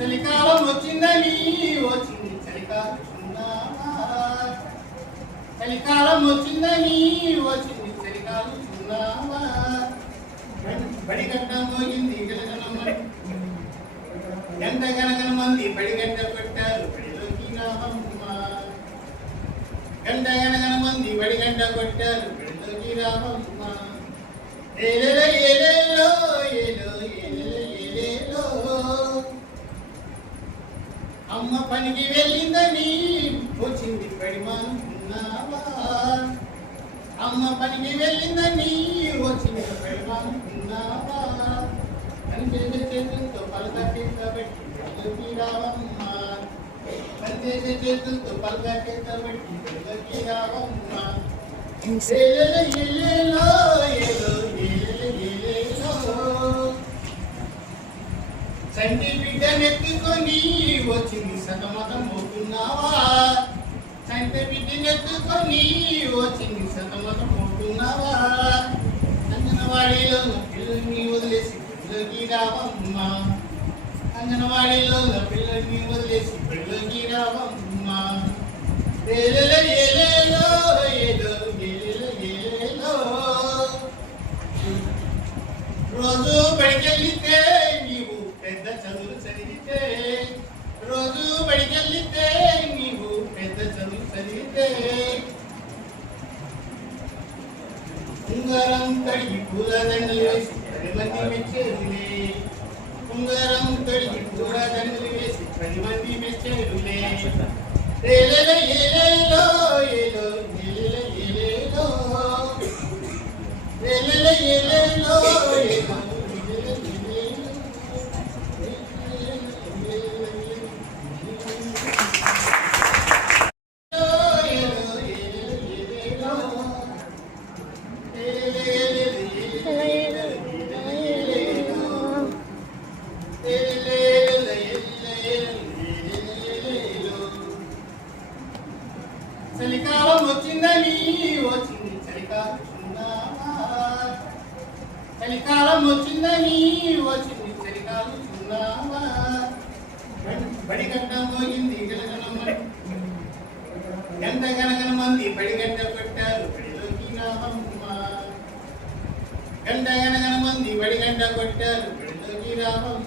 చలికాలం వచ్చిందని వచ్చింది చలికాలం చలికాలం వచ్చిందని వచ్చింది చలికాలం చున్నావా బడిగడ్డ మోగింది గలగలమని ఎంత గనగన మంది బడిగడ్డ పెట్టారు బడిలోకి రావమ్మ గంట గనగన మంది బడిగడ్డ కొట్టారు బడిలోకి రావమ్మ ఏలేలో ఏలేలో ఏలో ఏలేలో అమ్మ పనికి వెళ్ళిందని వచ్చింది పడిమానుకున్నావా అమ్మ పనికి వెళ్ళిందని వచ్చింది పడిమానుకున్నావా పనిచేసే చేతులతో పలకట్టి పెట్టి రావమ్మ పనిచేసే చేతులతో పలకట్టి పెట్టి రావమ్మ ఏలేలో ఏలేలో ఏలో ఏలేలో చంటి బిడ్డనెత్తుకొని వచ్చింది సతమతం అవుతున్నావా చంటి బిడ్డనెత్తుకొని వచ్చింది సతమతం అవుతున్నావా అంగనవాడిలో పిల్లల్ని వదిలేసి పిల్లకి రావమ్మ అంగనవాడిలో పిల్లల్ని వదిలేసి పిల్లకి రావమ్మ ఏలేలో ఏలేలో ఏలో ఏలేలో ఏలేలో రోజు బడికెళ్ళితే నీవు పెద్ద చదువులు చదివితే రోజు బడికెళ్ళితే నీవు పెద్ద చదువులు చదివితే ఉంగరం కడిగి పూలదండలు వేసి 10 మంది మెచ్చేరులే ఉంగరం కడిగి పూలదండలు వేసి 10 మంది మెచ్చేరులే ఏలేలో ఏలేలో ఏలో ఏలేలో ఏలేలో ఏలేలో ఏలేలో ఏలో చలికాలం వచ్చిందని వచ్చింది చలికాలం చలికాలం వచ్చిందని వచ్చింది చలికాలం చున్నావా బడిగడ్డ మోగింది గలగలమని ఎంత గనగన మంది బడిగడ్డ పెట్టారు బడిలోకి రావమ్మ గంట గనగన మంది బడిగడ్డ కొట్టారు బడిలోకి రావమ్మ